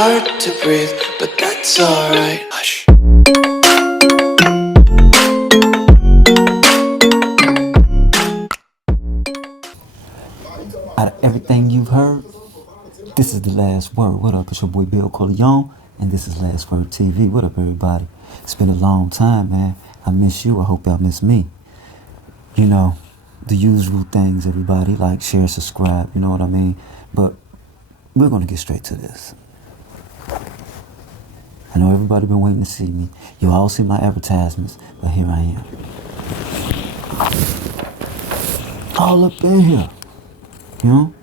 hard to breathe, but that's alright. Hush. Out of everything you've heard, this is the last word. What up? It's your boy Bill Corleone, and this is Last Word TV. What up, everybody? It's been a long time, man. I miss you. I hope y'all miss me. You know, the usual things, everybody. Like, share, subscribe, you know what I mean? But we're going to get straight to this. I know everybody been waiting to see me. You all see my advertisements, but here I am. All up in here. You know?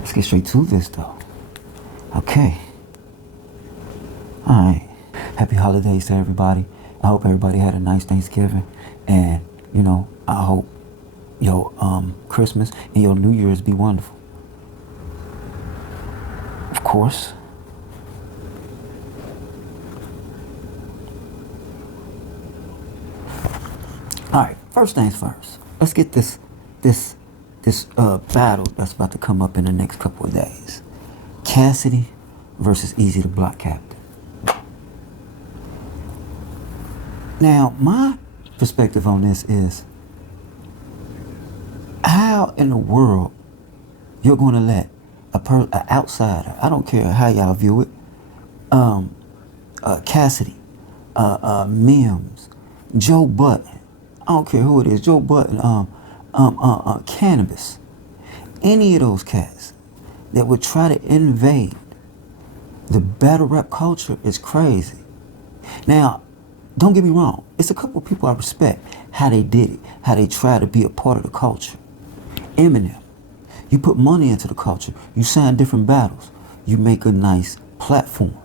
Let's get straight to this, though. Okay. Alright. Happy holidays to everybody. I hope everybody had a nice Thanksgiving. And, you know, I hope your Christmas and your New Year's be wonderful. Of course. Alright, first things first. Let's get this battle that's about to come up in the next couple of days. Cassidy versus Eazy the Block Captain. Now, my perspective on this is, how in the world you're going to let an outsider, I don't care how y'all view it, Cassidy, Mims, Joe Budden, I don't care who it is, Joe Budden, Cannabis, any of those cats that would try to invade the battle rap culture is crazy. Now, don't get me wrong, it's a couple of people I respect how they did it, how they try to be a part of the culture. Eminem, you put money into the culture, you sign different battles, you make a nice platform.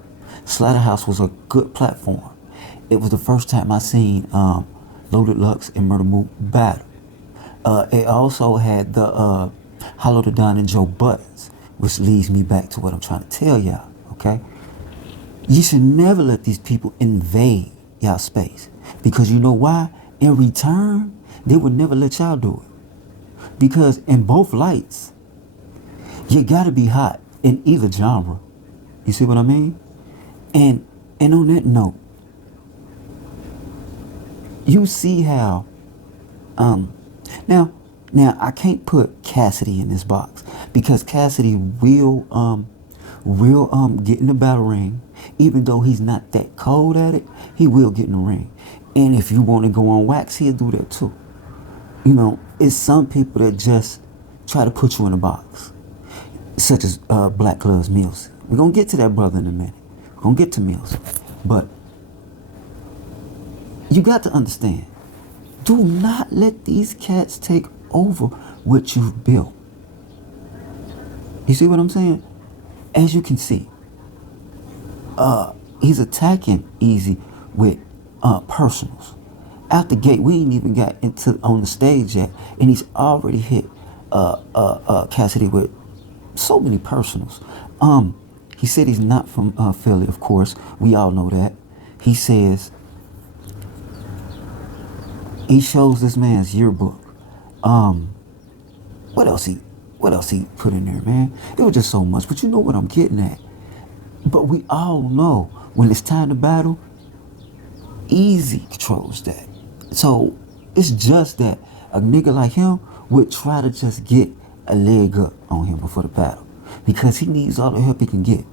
Slaughterhouse was a good platform. It was the first time I seen Loaded Lux and Murder Mook battle. It also had the Hollow the Don and Joe Buttons, which leads me back to what I'm trying to tell y'all, okay? You should never let these people invade y'all space. Because you know why? In return, they would never let y'all do it. Because in both lights, you gotta be hot in either genre. You see what I mean? And on that note, you see how now I can't put Cassidy in this box because Cassidy will get in the battle ring. Even though he's not that cold at it, he will get in the ring. And if you want to go on wax, he'll do that too. You know, it's some people that just try to put you in a box, such as Black Club's Mills. We're gonna get to that brother in a minute. We're gonna get to Mills, but you got to understand, do not let these cats take over what you've built. You see what I'm saying? As you can see, he's attacking Eazy with personals. Out the gate, we ain't even got into on the stage yet, and he's already hit Cassidy with so many personals. He said he's not from Philly, of course. We all know that. He says he shows this man's yearbook. What else he put in there, man? It was just so much. But you know what I'm getting at. But we all know when it's time to battle, Eazy controls that. So it's just that a nigga like him would try to just get a leg up on him before the battle because he needs all the help he can get.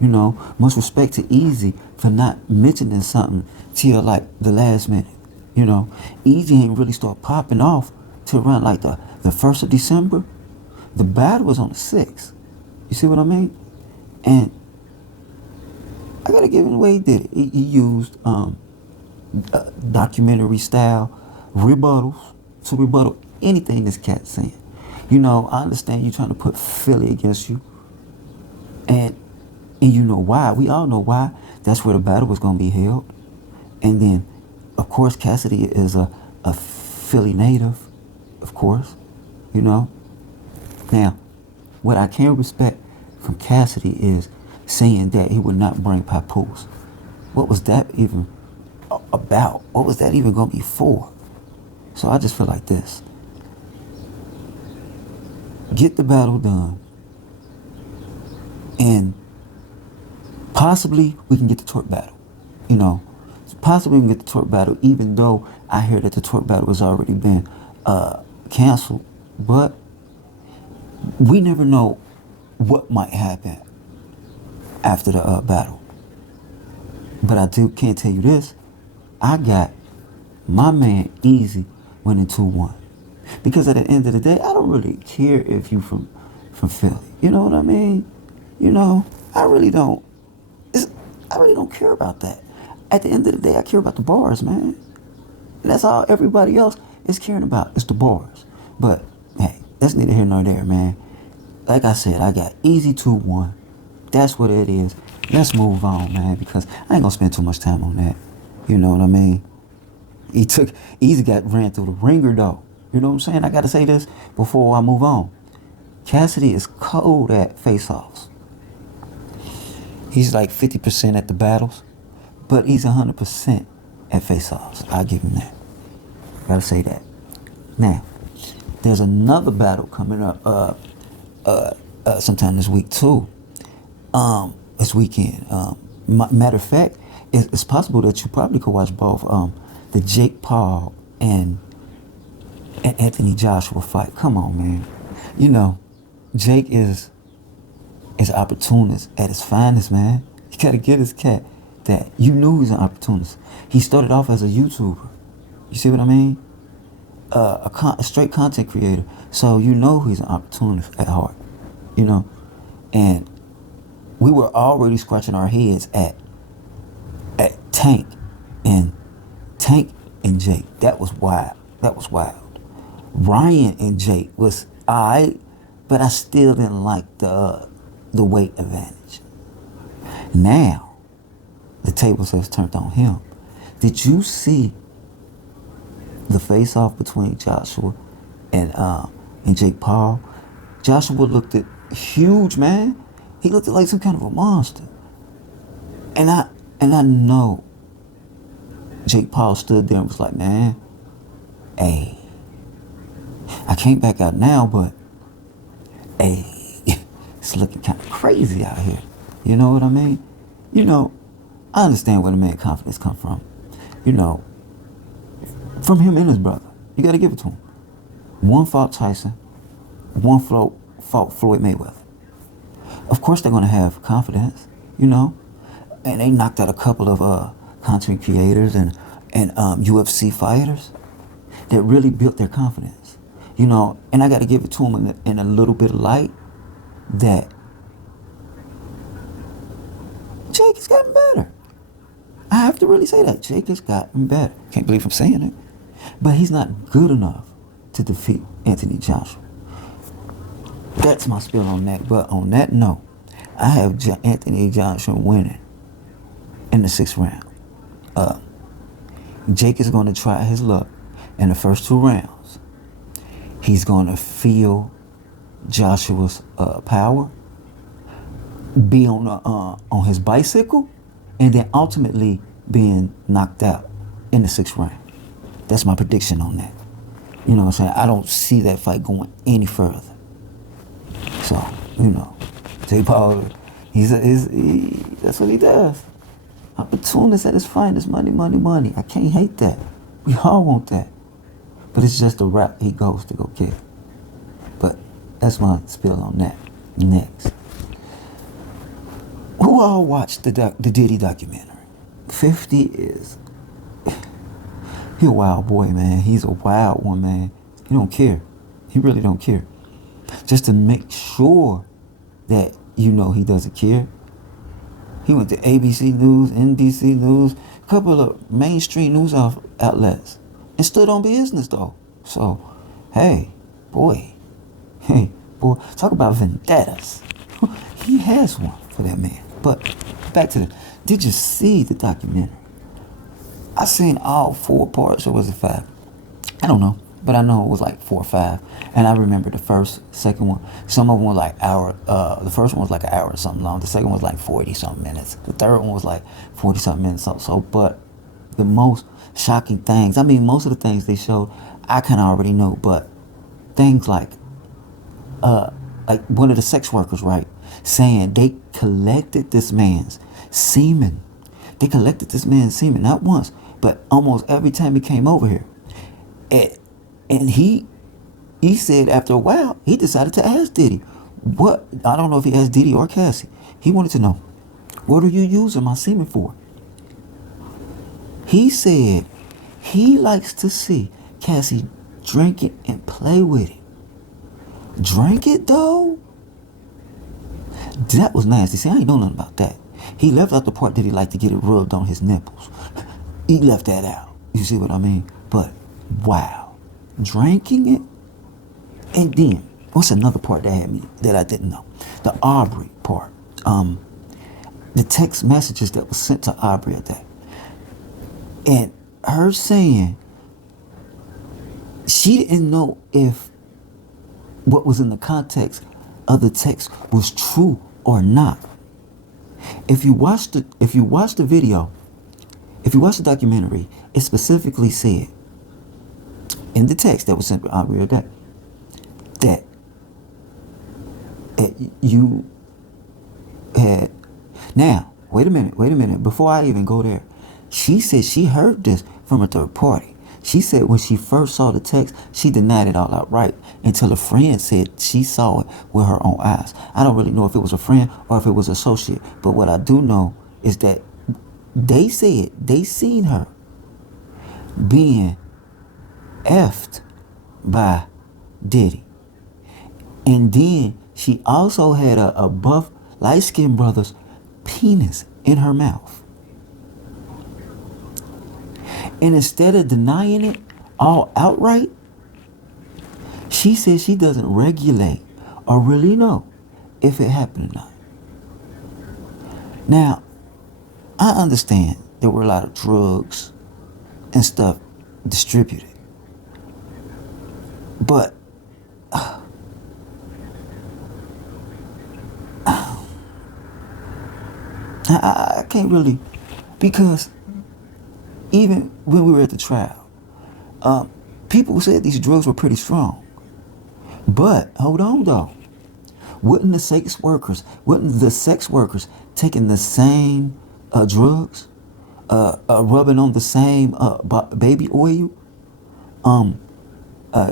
You know, much respect to Eazy for not mentioning something till like the last minute. You know, Eazy ain't really start popping off till around like the 1st of December. The battle was on the 6th. You see what I mean? And I gotta give him the way he did it. He used documentary style rebuttals to rebuttal anything this cat's saying. You know, I understand you trying to put Philly against you. And you know why. We all know why. That's where the battle was gonna be held. And then, of course, Cassidy is a Philly native, of course, you know. Now, what I can respect from Cassidy is saying that he would not bring papoose. What was that even about? What was that even going to be for? So I just feel like this. Get the battle done. And Possibly we can get the twerk battle. You know, possibly we can get the twerk battle, even though I hear that the twerk battle has already been canceled. But we never know what might happen after the battle. But can't tell you this. I got my man Easy winning 2-1. Because at the end of the day, I don't really care if you from Philly. You know what I mean? You know, I really don't. I really don't care about that. At the end of the day, I care about the bars, man. And that's all everybody else is caring about. It's the bars. But hey, that's neither here nor there, man. Like I said, I got Easy 2-1. That's what it is. Let's move on, man, because I ain't gonna spend too much time on that. You know what I mean? Easy got ran through the ringer though. You know what I'm saying? I gotta say this before I move on. Cassidy is cold at face-offs. He's like 50% at the battles, but he's 100% at face-offs. I'll give him that. Gotta say that. Now, there's another battle coming up sometime this week too. This weekend. Matter of fact, it's possible that you probably could watch both the Jake Paul and Anthony Joshua fight. Come on, man. You know, Jake is an opportunist at his finest, man. You gotta give this cat that. You knew he's an opportunist. He started off as a YouTuber. You see what I mean? A straight content creator. So you know he's an opportunist at heart. You know? And we were already scratching our heads at Tank and Jake. That was wild. Ryan and Jake was alright, but I still didn't like the weight advantage. Now, the tables have turned on him. Did you see the face-off between Joshua and Jake Paul? Joshua looked huge, man. He looked like some kind of a monster. And I know Jake Paul stood there and was like, man, hey, I can't back out now, but hey, it's looking kind of crazy out here. You know what I mean? You know, I understand where the man confidence come from. You know, from him and his brother. You got to give it to him. One fought Tyson, one fought Floyd Mayweather. Of course they're going to have confidence, you know. And they knocked out a couple of content creators and UFC fighters that really built their confidence. You know, and I got to give it to them in a little bit of light that Jake has gotten better. I have to really say that. Jake has gotten better. Can't believe I'm saying it. But he's not good enough to defeat Anthony Joshua. That's my spill on that. But on that note, I have Anthony Joshua winning in the 6th round. Jake is going to try his luck in the first 2 rounds. He's going to feel Joshua's power, be on his bicycle, and then ultimately being knocked out in the 6th round. That's my prediction on that. You know what I'm saying? I don't see that fight going any further. So, you know, Jake Paul, that's what he does. Opportunist at his finest, money, money, money. I can't hate that. We all want that. But it's just a rap he goes to go kick. But that's my spill on that. Next. Who all watched the Diddy documentary? 50 is... He a wild boy, man. He's a wild one, man. He don't care. He really don't care. Just to make sure that you know he doesn't care, he went to ABC News, NBC News, a couple of mainstream news outlets, and stood on business, though. So, hey, boy, talk about vendettas. He has one for that man. But back to did you see the documentary? I seen all 4 parts, or was it 5? I don't know, but I know it was like 4 or 5. And I remember the first, second one. Some of them were like hour. The first one was like an hour or something long. The second one was like 40-something minutes. The third one was like 40-something minutes or so. But the most shocking things, I mean, most of the things they showed, I kind of already know. But things like one of the sex workers, right? saying they collected this man's semen. They collected this man's semen not once, but almost every time he came over here. And he said after a while, he decided to ask Diddy. What? I don't know if he asked Diddy or Cassie. He wanted to know, what are you using my semen for? He said he likes to see Cassie drink it and play with it. Drink it though? That was nasty. See, I ain't know nothing about that. He left out the part that he liked to get it rubbed on his nipples. He left that out. You see what I mean? But wow. Drinking it? And then, what's another part that had me that I didn't know? The Aubrey part. The text messages that was sent to Aubrey at that. And her saying she didn't know if what was in the context of the text was true or not. If you watch the video, if you watch the documentary, it specifically said in the text that was sent to Aubrey that you had. Now, wait a minute. Before I even go there, she said she heard this from a third party. She said when she first saw the text, she denied it all outright until a friend said she saw it with her own eyes. I don't really know if it was a friend or if it was an associate, but what I do know is that they said they seen her being effed by Diddy. And then she also had a buff, light-skinned brother's penis in her mouth. And instead of denying it all outright, she says she doesn't regulate or really know if it happened or not. Now, I understand there were a lot of drugs and stuff distributed. But I can't really, because even when we were at the trial, people said these drugs were pretty strong. But hold on though, wouldn't the sex workers taking the same drugs, rubbing on the same baby oil,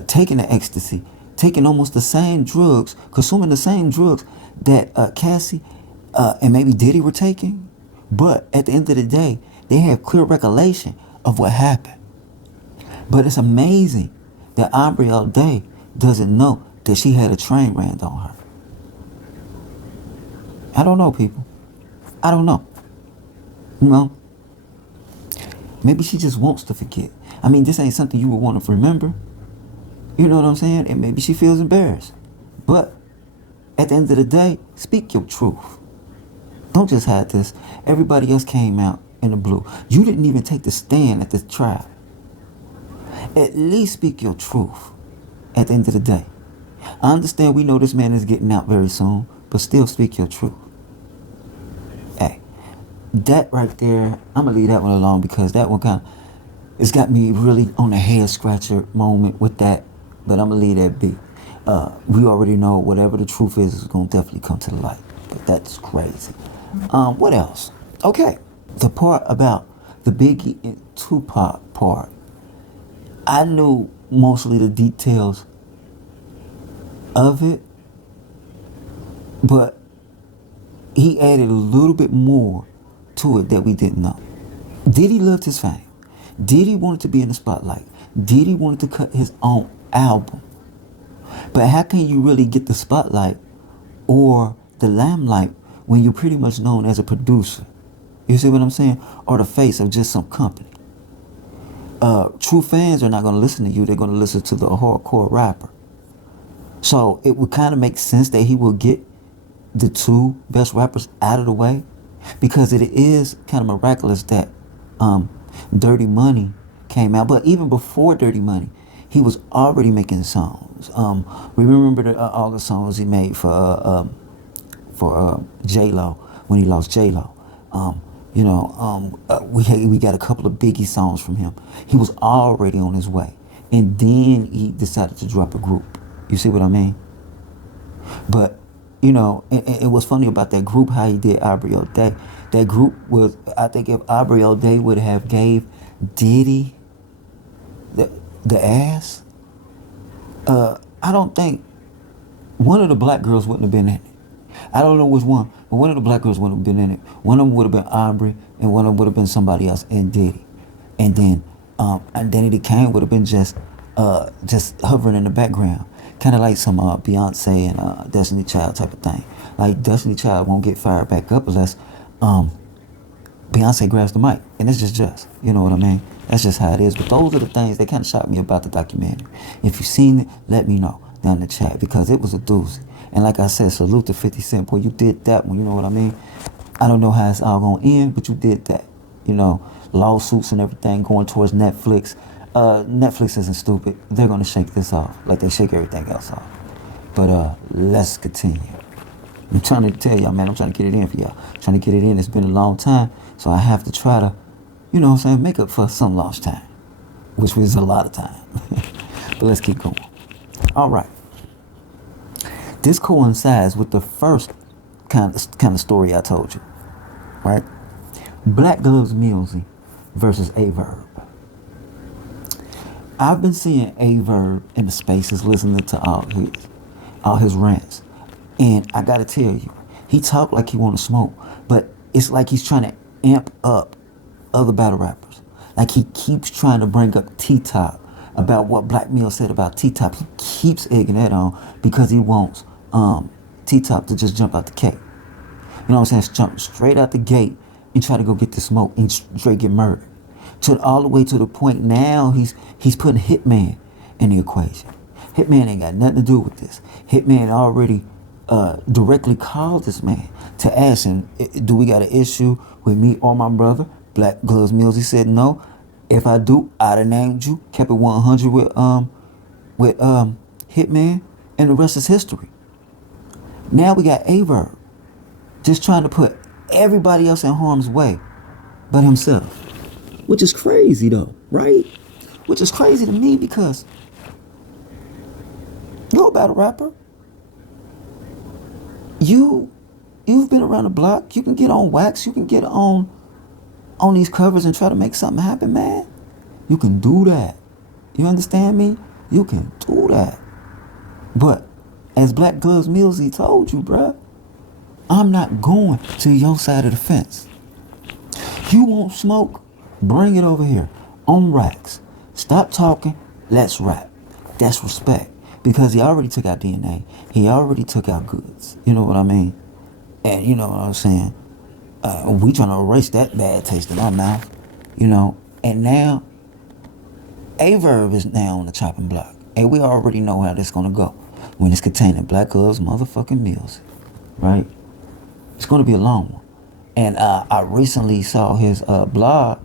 taking the ecstasy, taking almost the same drugs, consuming the same drugs that Cassie and maybe Diddy were taking? But at the end of the day, they have clear recollection of what happened. But it's amazing that Aubrey all day doesn't know that she had a train ran on her. I don't know, people. I don't know. You know? Maybe she just wants to forget. I mean, this ain't something you would want to remember. You know what I'm saying? And maybe she feels embarrassed. But at the end of the day, speak your truth. Don't just hide this. Everybody else came out in the blue. You didn't even take the stand at the trial. At least speak your truth at the end of the day. I understand we know this man is getting out very soon, but still speak your truth. Hey, that right there, I'm going to leave that one alone because that one it's got me really on a hair scratcher moment with that, but I'm going to leave that be. We already know whatever the truth is going to definitely come to the light, but that's crazy. What else? Okay, the part about the Biggie and Tupac part. I knew mostly the details of it, but he added a little bit more to it that we didn't know. Diddy loved his fame. Diddy wanted to be in the spotlight. Diddy wanted to cut his own album. But how can you really get the spotlight or the limelight when you're pretty much known as a producer? You see what I'm saying? Or the face of just some company. True fans are not going to listen to you. They're going to listen to the hardcore rapper. So it would kind of make sense that he will get the two best rappers out of the way, because it is kind of miraculous that Dirty Money came out. But even before Dirty Money, he was already making songs. We remember all the songs he made for J-Lo when he lost J-Lo. We got a couple of Biggie songs from him. He was already on his way. And then he decided to drop a group. You see what I mean? But, You know, and what's funny about that group, how he did Aubrey O'Day, that group was, I think if Aubrey O'Day would have gave Diddy the ass, I don't think one of the black girls wouldn't have been in it. I don't know which one, but one of the black girls wouldn't have been in it. One of them would have been Aubrey, and one of them would have been somebody else, and Diddy. And then Identity Kane would have been just hovering in the background, kind of like some Beyonce and Destiny Child type of thing. Like Destiny Child won't get fired back up unless Beyonce grabs the mic, and it's just, you know what I mean? That's just how it is. But those are the things that kind of shocked me about the documentary. If you've seen it, let me know down in the chat, because it was a doozy. And like I said, salute to 50 Cent. Boy, you did that one, you know what I mean? I don't know how it's all gonna end, but you did that. You know, lawsuits and everything going towards Netflix. Netflix isn't stupid. They're gonna shake this off like they shake everything else off. But let's continue. I'm trying to tell y'all, man, I'm trying to get it in for y'all. I'm trying to get it in. It's been a long time, so I have to try to, you know what I'm saying, make up for some lost time, which was a lot of time. But let's keep going. All right. This coincides with the first kind of story I told you, right? Black Gloves Music versus A-Verb. I've been seeing A-Verb in the spaces, listening to all his rants, and I gotta tell you, he talk like he want to smoke, but it's like he's trying to amp up other battle rappers. Like he keeps trying to bring up T-Top about what Black Mill said about T-Top. He keeps egging that on because he wants T-Top to just jump out the cake. You know what I'm saying? Jump straight out the gate and try to go get the smoke and straight get murdered. All the way to the point now he's putting Hitman in the equation. Hitman ain't got nothing to do with this. Hitman already directly called this man to ask him, do we got an issue with me or my brother, Black Gloves Mills? He said no. If I do, I'd have named you, kept it 100 with Hitman, and the rest is history. Now we got A-Verb just trying to put everybody else in harm's way but himself, which is crazy though, right? Which is crazy to me because you're a battle rapper. You've been around the block. You can get on wax. You can get on these covers and try to make something happen, man. You can do that. You understand me? You can do that. But as Black Gloves Millsy told you, bruh, I'm not going to your side of the fence. You want smoke? Bring it over here on racks. Stop talking. Let's rap. That's respect. Because he already took out DNA. He already took out goods. You know what I mean? And you know what I'm saying? We trying to erase that bad taste in our mouth. You know? And now, A-Verb is now on the chopping block. And we already know how this gonna go when it's containing Black Gloves motherfucking Mills. Right? It's gonna be a long one. And I recently saw his blog.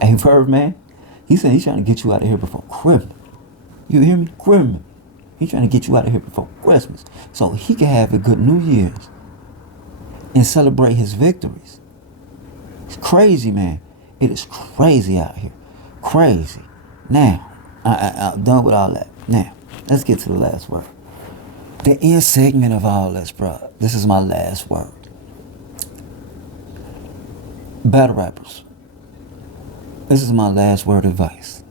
A-Verb, man. He said he's trying to get you out of here before Christmas. You hear me? Christmas. He's trying to get you out of here before Christmas so he can have a good New Year's and celebrate his victories. It's crazy, man. It is crazy out here. Crazy. Now, I'm done with all that. Now, let's get to the last word. The end segment of all this, bro. This is my last word. Battle rappers. This is my last word of advice.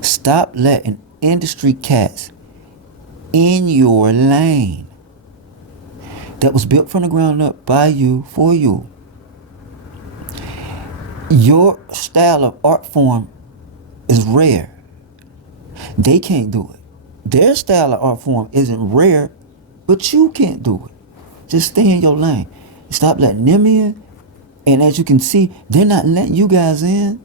Stop letting industry cats in your lane that was built from the ground up by you, for you. Your style of art form is rare. They can't do it. Their style of art form isn't rare, but you can't do it. Just stay in your lane. Stop letting them in. And as you can see, they're not letting you guys in.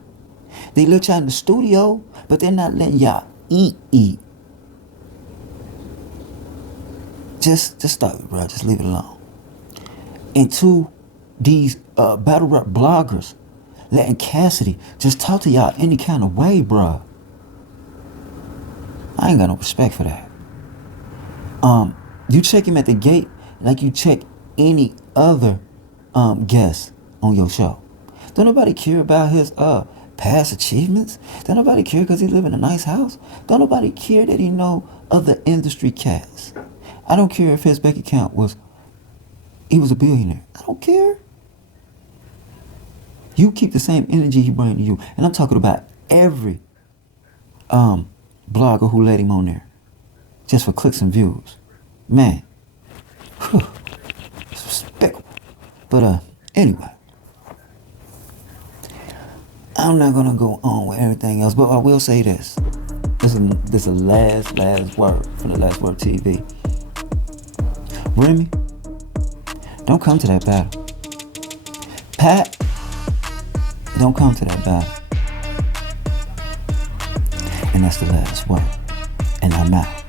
They let y'all in the studio, but they're not letting y'all eat. Just stop it, bro. Just leave it alone. And to these battle rap bloggers, letting Cassidy just talk to y'all any kind of way, bro. I ain't got no respect for that. You check him at the gate like you check any other guest on your show. Don't nobody care about his past achievements. Don't nobody care because he live in a nice house. Don't nobody care that he know other industry cats. I don't care if his bank account he was a billionaire. I don't care. You keep the same energy he bring to you. And I'm talking about every blogger who let him on there just for clicks and views. Man, it's despicable. But anyway, I'm not gonna go on with everything else, but I will say this. This is the last word from the Last Word TV. Remy, don't come to that battle. Pat, don't come to that battle. And that's the last word. And I'm out.